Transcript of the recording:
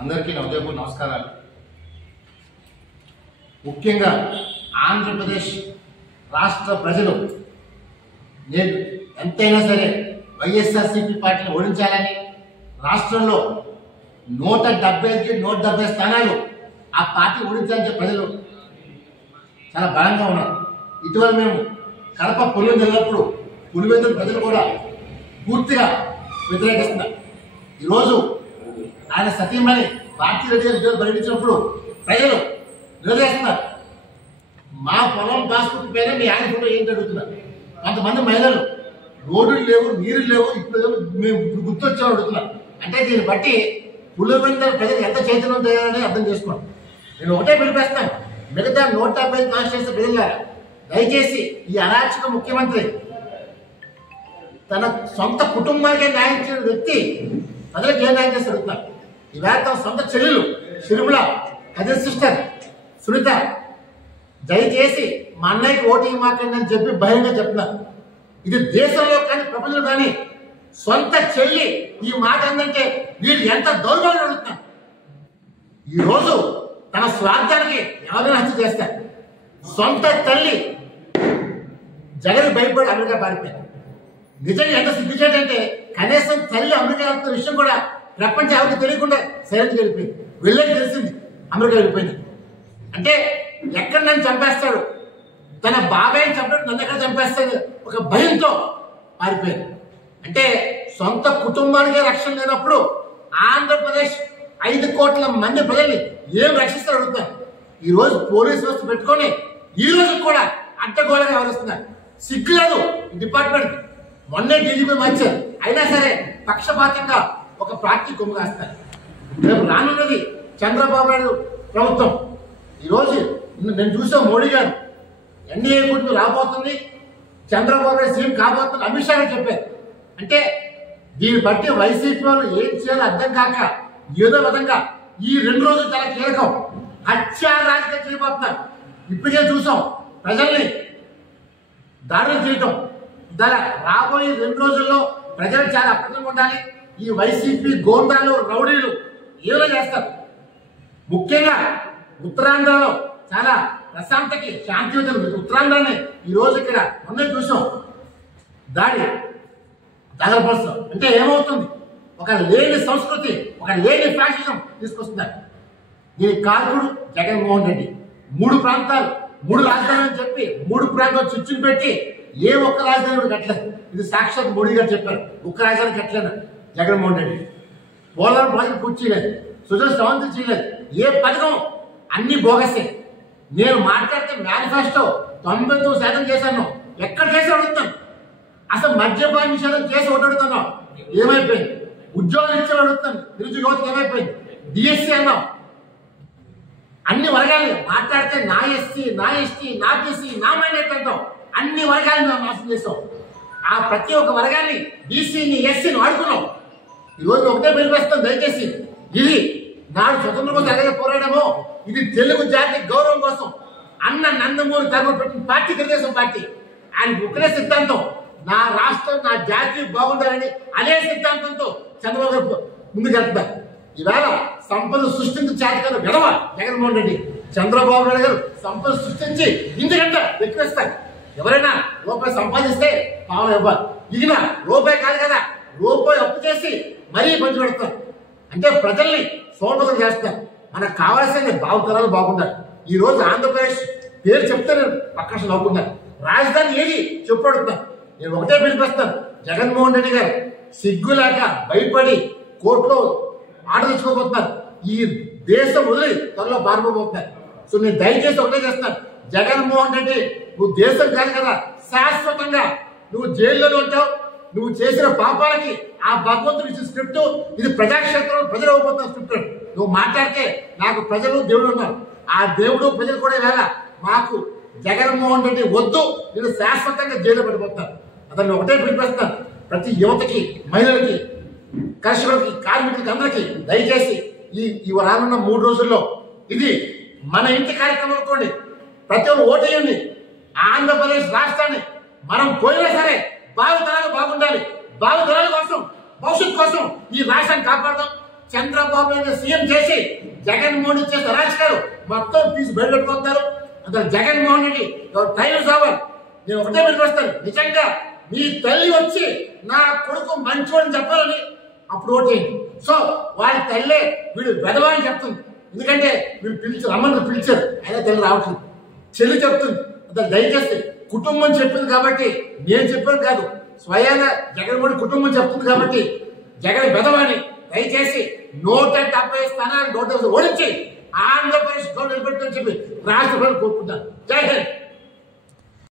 అందరికీ నా ఉదయపూర్వ నమస్కారాలు. ముఖ్యంగా ఆంధ్రప్రదేశ్ రాష్ట్ర ప్రజలు నేను ఎంతైనా సరే వైఎస్ఆర్సీపీ పార్టీని ఓడించాలని, రాష్ట్రంలో 170కి 170 స్థానాలు ఆ పార్టీ ఓడించాలంటే ప్రజలు చాలా బలంగా ఉన్నారు. ఇటీవల మేము కడప పులివెందులు జరిగినప్పుడు పులివెందుల ప్రజలు కూడా పూర్తిగా వ్యతిరేకిస్తున్నారు. ఈరోజు ఆయన సతీమణి భారతీ రెడ్డి గారు పర్యటించినప్పుడు ప్రజలు నిలదీస్తున్నారు. మా పొలం పాస్బుక్ పైన మీ ఆయన ఫోటో ఏంటి అడుగుతున్నారు. కొంతమంది మహిళలు రోడ్లు లేవు, నీరు లేవు, ఇప్పుడు మేము గుర్తొచ్చామని అడుగుతున్నారు. అంటే దీన్ని బట్టి పులివెందుల ప్రజలు ఎంత చైతన్యం తయారని అర్థం చేసుకోండి. నేను ఒకటే పిలిపేస్తాను, మిగతా 170 కాన్స్టిట్యూన్సీ ప్రజలారా, దయచేసి ఈ అరాచక ముఖ్యమంత్రి తన సొంత కుటుంబానికే న్యాయం చేసిన వ్యక్తి ప్రజలకు ఏ న్యాయం చేసి అడుగుతున్నారు. ఈవేళ తన సొంత చెల్లెలు షిరుముల కజిన్ సిస్టర్ సునీత దయచేసి మా అన్నయ్యకి ఓటు ఇవ్వమాకండి అని చెప్పి భయంగా చెప్తున్నారు. ఇది దేశంలో కానీ ప్రపంచంలో కానీ సొంత చెల్లి ఈ మాట ఏంటంటే వీళ్ళు ఎంత దౌర్భాగ్యం అడుగుతున్నారు. ఈరోజు తన స్వార్థానికి ఎవరైనా హత్య చేస్తారు. సొంత తల్లి జగన్ భయపడి అమెరికా పారిపోయారు. నిజంగా ఎంత సిగ్గుచేటంటే కనీసం తల్లి అమెరికా వెళ్తున్న విషయం కూడా ప్రపంచం ఎవరికి తెలియకుండా సైలెంట్గా వెళ్ళిపోయింది. వెళ్ళేది తెలిసింది అమెరికా వెళ్ళిపోయింది. అంటే ఎక్కడ నన్ను చంపేస్తాడు, తన బాబాయ్ని చంపడం నన్ను ఎక్కడ చంపేస్తాడు ఒక భయంతో పారిపోయారు. అంటే సొంత కుటుంబానికే రక్షణ లేనప్పుడు ఆంధ్రప్రదేశ్ 5 కోట్ల మంది ప్రజల్ని ఏం రక్షిస్తారు అడుగుతారు. ఈ రోజు పోలీసు వ్యవస్థ పెట్టుకొని ఈ రోజు కూడా అడ్డగోళగా వ్యవహరిస్తున్నారు. సిగ్గులేదు ఈ డిపార్ట్మెంట్. మొన్నే డీజీపీ మార్చారు, అయినా సరే పక్షపాతంగా ఒక పార్టీ కొమ్ము కాస్తారు. రేపు రానున్నది చంద్రబాబు నాయుడు ప్రభుత్వం. ఈరోజు నేను చూసాం, మోడీ గారు ఎన్డీఏ కూటమి రాబోతుంది, చంద్రబాబు నాయుడు సీఎం కాబోతుంది అమిత్ షా గారు చెప్పారు. అంటే దీన్ని బట్టి వైసీపీ వాళ్ళు ఏం చేయాలో అర్థం కాక ఏదో విధంగా ఈ 2 రోజులు చాలా కీలకం, హత్యా రాజకీయం చేయబోతున్నారు. ఇప్పటికే చూసాం ప్రజల్ని దాడులు చేయటం. రాబోయే 2 రోజుల్లో ప్రజలు చాలా అప్రమత్తంగా ఉండాలి. ఈ వైసీపీ గోండాలు రౌడీలు ఏమైనా చేస్తారు. ముఖ్యంగా ఉత్తరాంధ్రలో చాలా ప్రశాంతకి శాంతియుతం ఉత్తరాంధ్రని ఈ రోజు ఇక్కడ మొన్న చూసాం దాడి దాగలపరుస్తాం. అంటే ఏమవుతుంది, ఒక లేని సంస్కృతి, ఒక లేని ఫ్యాషనిజం తీసుకొస్తున్నారు. దీనికి కారకుడు జగన్మోహన్ రెడ్డి. 3 ప్రాంతాలు 3 రాజధానులు అని చెప్పి 3 ప్రాంతాలు చిచ్చులు పెట్టి ఏ ఒక్క రాజధాని కూడా కట్టలేదు. ఇది సాక్షాత్ మోడీ గారు చెప్పారు, ఒక్క రాజధాని కట్టలేదు జగన్మోహన్ రెడ్డి. పోలవరం ప్రాజెక్టు పూర్తి చేయలేదు, సుజల శ్రవంతి చేయలేదు, ఏ పథకం అన్ని బోగసే. నేను మాట్లాడితే మేనిఫెస్టో 99% చేశాను, ఎక్కడ చేసి అడుగుతాను. అసలు మద్యపాన నిషేధం చేసి ఒకటి అడుగుతున్నాం, ఏమైపోయింది. ఉద్యోగాలు ఇచ్చే అడుగుతాను, నిరుద్యోగ యువతకు ఏమైపోయింది. డిఎస్సీ అన్నాం, అన్ని వర్గాలు మాట్లాడితే నా ఎస్సీ, నా ఎస్టీ, నా బీసీ, నా మైనారిటీ అంటాం. అన్ని వర్గాలను మేము నాశనం చేస్తాం. ఆ ప్రతి ఒక్క వర్గాన్ని బీసీని ఎస్సీని వాడుకున్నాం. ఈరోజు ఒకటే పిలిపిస్తాం, దయచేసి ఇది నాడు స్వతంత్ర కోసం ఎలాగే పోరాడమో ఇది తెలుగు జాతి గౌరవం కోసం అన్న నందమూరి తరఫు పెట్టిన పార్టీ తెలుగుదేశం పార్టీ. ఆయన ఒకటే సిద్ధాంతం, నా రాష్ట్రం నా జాతి బాగుండాలని అదే సిద్ధాంతంతో చంద్రబాబు గారు ముందుకెళ్తున్నారు. ఈవేళ సంపద సృష్టించి చేతకారు విడవ జగన్మోహన్ రెడ్డి. చంద్రబాబు నాయుడు గారు సంపద సృష్టించి ఇంతకంటే ఎక్కువేస్తారు. ఎవరైనా రూపాయి సంపాదిస్తే పావులు ఇవ్వాలి. ఈయన రూపాయి కాదు కదా, రూపాయి అప్పు చేసి మరీ పంచి పెడతారు. అంటే ప్రజల్ని సోమతులు చేస్తారు. మనకు కావాల్సింది భావతరాలు బాగుండాలి. ఈ రోజు ఆంధ్రప్రదేశ్ పేరు చెప్తే పక్కన నవ్వుకున్నారు. రాజధాని ఏది చెప్పడుతున్నారు. నేను ఒకటే పిలిపిస్తాను, జగన్మోహన్ రెడ్డి గారు సిగ్గులేక భయపడి కోర్టులో ఆర్డర్ తెచ్చుకోబోతున్నారు. ఈ దేశం వదిలి త్వరలో పారిపోబోతున్నారు. సో నేను దయచేసి ఒకటే చేస్తాను, జగన్మోహన్ రెడ్డి నువ్వు దేశం కాదు కదా, శాశ్వతంగా నువ్వు జైల్లోనే ఉంటావు. నువ్వు చేసిన పాపాలకి ఆ భగవంతుడు ఇచ్చిన స్క్రిప్ట్ ఇది ప్రజాక్షేత్రంలో ప్రజలు ఇవ్వబోతున్న స్క్రిప్ట్. నువ్వు మాట్లాడితే నాకు ప్రజలు దేవుడు ఉన్నారు, ఆ దేవుడు ప్రజలు కూడా వేళ మాకు జగన్మోహన్ రెడ్డి వద్దు, నేను శాశ్వతంగా జైల్లో పడిపోతాను. అతన్ని ఒకటే పిలిపిస్తాను, ప్రతి యువతకి, మహిళలకి, కర్షకులకి, కార్మికులకి, అందరికీ దయచేసి ఈ రానున్న 3 రోజుల్లో ఇది మన ఇంటి కార్యక్రమం అనుకోండి. ప్రతి ఒక్క ఓటేయండి. ఆంధ్రప్రదేశ్ రాష్ట్రాన్ని మనం పోయినా సరే భావితరాలు బాగుండాలి. భావితరాల కోసం, భవిష్యత్తు కోసం ఈ రాష్ట్రాన్ని కాపాడదాం. చంద్రబాబు చంద్రబాబు నాయుడు సీఎం చేసి జగన్మోహన్ రెడ్డి చేసే అరాచకాలు మొత్తం తీసి బయటపెట్టుకుంటున్నారు. అసలు జగన్మోహన్ రెడ్డి టైం సావర్ నేను ఒకటే పిలిపిస్తాను, నిజంగా మీ తల్లి వచ్చి నా కొడుకు మంచోని చెప్పాలని అప్పుడు ఓటేయండి. సో వాళ్ళ తల్లే వీడు వెధవా అని చెప్తుంది. ఎందుకంటే వీళ్ళు రమ్మని పిలిచారు, అయినా తల్లి రావట్లేదు. చెల్లి చెప్తుంది. అసలు దయచేసి కుటుంబం చెప్పింది కాబట్టి నేను చెప్పాను కాదు, స్వయాన జగన్మోహన్ కుటుంబం చెప్తుంది కాబట్టి జగన్ వెధవాని దయచేసి 170 స్థానాలు 150 ఓడించి ఆంధ్రప్రదేశ్ గవర్నమెంట్ నిలబెట్టని చెప్పి రాష్ట్ర ప్రజలు కోరుకుంటారు. జై హింద్.